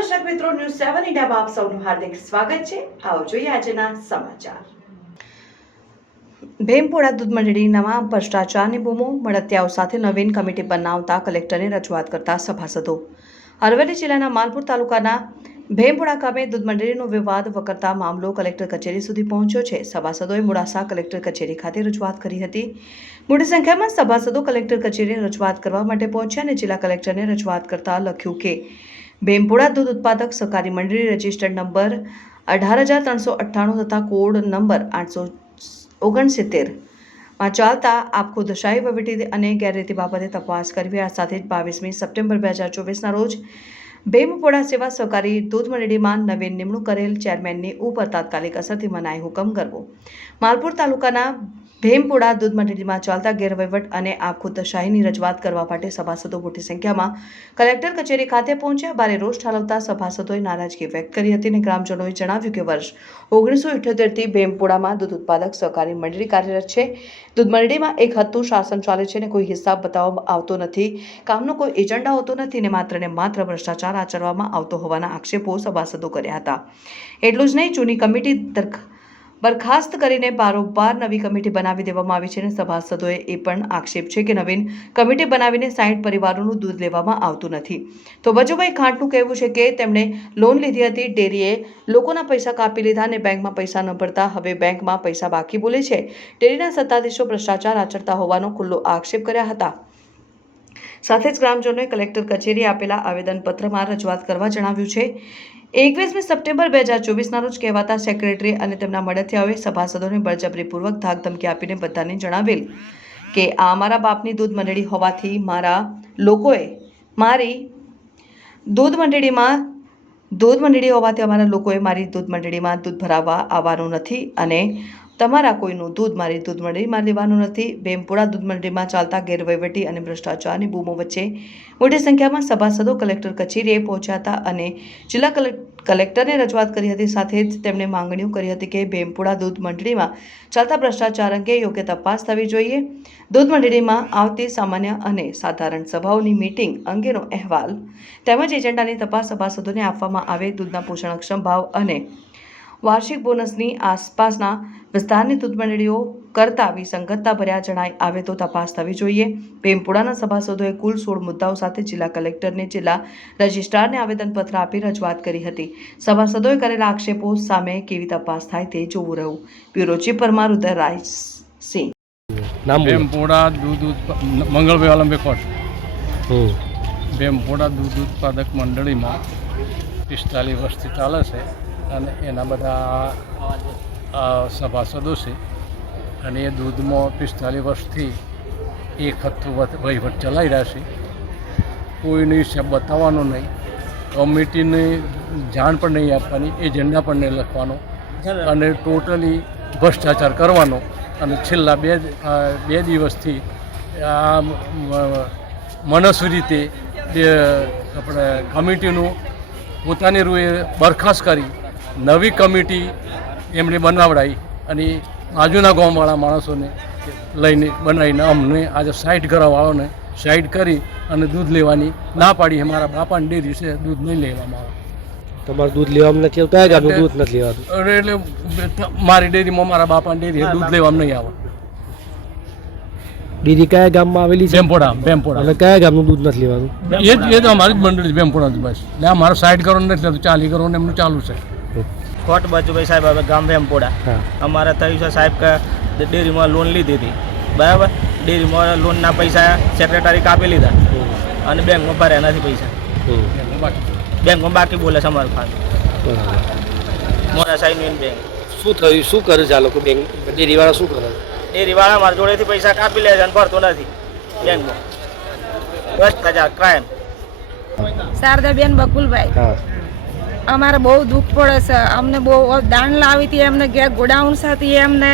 દર્શક મિત્રો, ન્યૂઝ 7 ઇન્ડિયામાં આપ સૌનું હાર્દિક સ્વાગત છે। આવો જોઈએ આજના સમાચાર। ભીમપુરા દૂધ મંડળીમાં ભ્રષ્ટાચારની બૂમો, મળતિયાઓ સાથે નવીન કમિટી બનાવતા કલેક્ટરને રજૂઆત કરતા સભાસદો। અરવલ્લી જિલ્લાના માલપુર તાલુકાના ભીમપુરા ગામે દૂધ મંડળીનો વિવાદ વકરતા મામલો કલેક્ટર કચેરી સુધી પહોંચ્યો છે। સભાસદોએ મોડાસા કલેક્ટર કચેરી ખાતે રજૂઆત કરી હતી। મોટી સંખ્યામાં સભાસદો કલેક્ટર કચેરીએ રજૂઆત કરવા માટે પહોંચ્યા અને જિલ્લા કલેક્ટરને રજૂઆત કરતા લખ્યું કે ભીમપુરા દૂધ ઉત્પાદક સહકારી મંડળી રજિસ્ટર્ડ નંબર 18,398 તથા કોડ નંબર 869 માં ચાલતા આપખુદશાહી વહીવટી અને ગેરરીતિ બાબતે તપાસ કરવી। આ સાથે જ 22મી સપ્ટેમ્બર 2024ના રોજ ભીમપુરા સેવા સહકારી દૂધ મંડળીમાં નવીન નિમણૂક કરેલ ચેરમેનની ઉપર તાત્કાલિક અસરથી મનાઈ હુકમ કરવો। માલપુર તાલુકાના ભીમપુરા દૂધ મંડળીમાં ચાલતા ગેરવહીવટ અને આપખુદશાહીની રજૂઆત કરવા માટે સભાસદો મોટી સંખ્યામાં કલેક્ટર કચેરી ખાતે પહોંચ્યા। ભારે રોષ ઠાલવતા સભાસદોએ નારાજગી વ્યક્ત કરી હતી અને ગ્રામજનોએ જણાવ્યું કે વર્ષ 1978થી ભીમપુરામાં દૂધ ઉત્પાદક સહકારી મંડળી કાર્યરત છે। દૂધ મંડળીમાં એક હતું શાસન ચાલે છે અને કોઈ હિસાબ બતાવવામાં આવતો નથી, કામનો કોઈ એજન્ડા હોતો નથી અને માત્ર ભ્રષ્ટાચાર આચરવામાં આવતો હોવાના આક્ષેપો સભાસદો કર્યા હતા। એટલું જ નહીં, જૂની કમિટી બરખાસ્ત કરીને બારોબાર નવી કમિટી બનાવી દેવામાં આવી છે અને સભાસદોએ એ પણ આક્ષેપ છે કે નવીન કમિટી બનાવીને 60 પરિવારોનું દૂધ લેવામાં આવતું નથી। તો વજુભાઈ ખાંટનું કહેવું છે કે તેમણે લોન લીધી હતી, ડેરીએ લોકોના પૈસા કાપી લીધા અને બેંકમાં પૈસા ન ભરતા હવે બેંકમાં પૈસા બાકી બોલે છે। ડેરીના સત્તાધીશો ભ્રષ્ટાચાર આચરતા હોવાનો ખુલ્લો આક્ષેપ કર્યા હતા। સાથે જ ગ્રામજનોએ કલેક્ટર કચેરીએ આપેલા આવેદનપત્રમાં રજૂઆત કરવા જણાવ્યું છે। 21મી સપ્ટેમ્બર 2024ના રોજ કહેવાતા સેક્રેટરી અને તેમના મળતિયાઓએ સભાસદોને બળજબરીપૂર્વક ધાક ધમકી આપીને બધાને જણાવેલ કે આ અમારા બાપની દૂધ મંડળી હોવાથી મારા લોકોએ મારી દૂધ મંડળીમાં દૂધ ભરાવવા આવવાનું નથી અને તમારા કોઈનું દૂધ મારી દૂધ મંડળીમાં લેવાનું નથી। ભીમપુરા દૂધ મંડળીમાં ચાલતા ગેરવહીવટી અને ભ્રષ્ટાચારની બૂમો વચ્ચે મોટી સંખ્યામાં સભાસદો કલેક્ટર કચેરીએ પહોંચ્યા હતા અને જિલ્લા કલેક્ટરને રજૂઆત કરી હતી। સાથે જ તેમણે માંગણીઓ કરી હતી કે ભીમપુરા દૂધ મંડળીમાં ચાલતા ભ્રષ્ટાચાર અંગે યોગ્ય તપાસ થવી જોઈએ। દૂધ મંડળીમાં આવતી સામાન્ય અને સાધારણ સભાઓની મીટિંગ અંગેનો અહેવાલ તેમજ એજન્ડાની તપાસ સભાસદોને આપવામાં આવે। દૂધના પોષણક્ષમ ભાવ અને વાર્ષિક બોનસની આસપાસના વિસ્તારની દૂધ મંડળીઓ કરતા વિસંગતતા ભર્યા જણાઈ આવે તો તપાસ થવી જોઈએ। ભીમપુરાના સભાસદોએ કુલ 16 મુદ્દાઓ સાથે જિલ્લા કલેક્ટરને જિલ્લા રજિસ્ટ્રારને આવેદનપત્ર આપી રજૂઆત કરી હતી। સભાસદોએ કરેલા આક્ષેપો સામે કેવી તપાસ થાય તે જોવું રહ્યું। Bureau chief Parmar Udayrajsinh. ભીમપુરા દૂધ મંગળભાઈ ઓલંપિક ભીમપુરા દૂધ ઉત્પાદક મંડળીમાં 45 વર્ષથી ચાલે છે અને એના બધા સભાસદો છે અને એ દૂધમાં 45 વર્ષથી એક હથ્થું વહીવટ ચલાવી રહ્યા છે। કોઈને હિસાબ બતાવવાનો નહીં, કમિટીને જાણ પણ નહીં આપવાની, એજન્ડા પણ નહીં લખવાનો અને ટોટલી ભ્રષ્ટાચાર કરવાનો અને છેલ્લા બે દિવસથી આ મનસ્વી રીતે આપણે કમિટીનું પોતાની રૂએ બરખાસ્ત કરી નવી કમિટી એમણે બનાવડાવી અને બાજુના ગામવાળા માણસોને લઈને બનાવીને અમને આજે 60 ઘરવાળાઓને સાઈડ કરી અને દૂધ લેવાની ના પાડી। મારા બાપાની ડેરી છે, દૂધ નહીં લેવામાં આવે। તમારું દૂધ લેવામાં નથી આવતું? કયા ગામનું દૂધ નથી લેવાતું? એટલે મારી ડેરીમાં મારા બાપાની ડેરી દૂધ લેવામાં નહીં આવે। ડેરી કયા ગામમાં આવેલી છે? ભીમપુરા। અને કયા ગામનું દૂધ નથી લેવાનું? એ તો અમારી જ મંડળી ભીમપુરા બસ। એટલે અમારે 60 કરોડ નથી લેતું, 40 કરોડ એમનું ચાલુ છે। ખોટ બચુભાઈ સાહેબ, હવે ગામ ભીમપુરા અમારા થયું છે સાહેબ કે ડેરીમાં લોન લીધી હતી, બરાબર? ડેરીમાં લોનના પૈસા સેક્રેટરી કાપી લીધા અને બેંકમાં ભર્યા નથી પૈસા, બેંકમાં બાકી બોલે છે અમારું ખાતું મોટા સાહેબની બેંક। શું થયું? શું કરે છે આ લોકો? બેંક ડેરીવાળા શું કરે? ડેરીવાળા અમારા જોડેથી પૈસા કાપી લે છે અને ભરતો નથી બેંકમાં। ભ્રષ્ટાચાર, ક્રાઇમ। શારદાબેન બકુલભાઈ, અમારે બહુ દુઃખ પડે છે। અમને બહુ દાણ લાવી હતી, એમને ઘેર ગોડાઉન હતી, એમને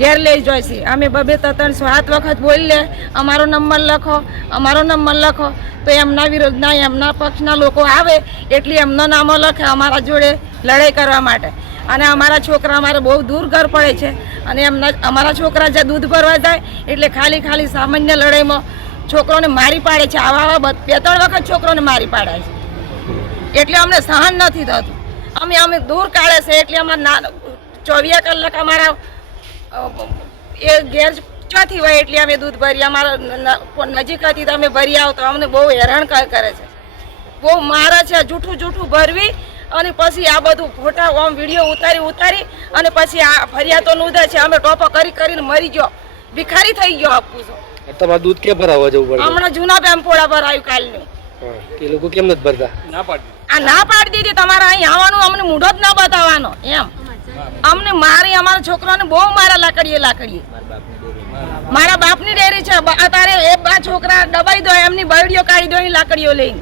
ઘેર લઈ જાય છે। અમે 2-3 વખત બોલીએ અમારો નંબર લખો, અમારો નંબર લખો, તો એમના વિરોધના એમના પક્ષના લોકો આવે એટલે એમનો નામો લખે અમારા જોડે લડાઈ કરવા માટે। અને અમારા છોકરા અમારે બહુ દૂર ઘર પડે છે અને અમારા છોકરા જે દૂધ ભરવા જાય એટલે ખાલી સામાન્ય લડાઈમાં છોકરોને મારી પાડે છે। આવા 2-3 વખત છોકરોને મારી પાડે છે। એટલે અમને સહન નથી થતું. અમે દૂર કાઢે છે એટલે અમારે 24 કલાક અમારા એ ઘેર ચોથી હોય એટલે અમે દૂધ ભરીએ. અમારા નજીક હતી તો અમે ભરી આવતો. અમને બહુ હેરાન કરે છે, બહુ મારે છે. જૂઠું ભરવી અને પછી આ બધું ફોટા આમ વિડીયો ઉતારી અને પછી આ ફરિયાદો નોંધે છે. અમે ટોપો કરીને મરી ગયો, ભિખારી થઈ ગયો. આપું છું તમારું દૂધ ક્યાં ભરાવવા જવું પડે? હમણાં જૂના બેમ્પોડા પર આવ્યું કાલનું. એ લોકો કેમ નથી ભરતા? આ ના પાડી દીધી તમારે અહીં આવવાનું, અમને મૂઢો જ ના બતાવવાનો એમ. અમને અમારા છોકરાને બહુ મારા લાકડીએ મારા બાપની ડેરી છે. અત્યારે એ 2 છોકરા દબાઈ દો, એમની બરડીઓ કાઢી દો લાકડીઓ લઈને.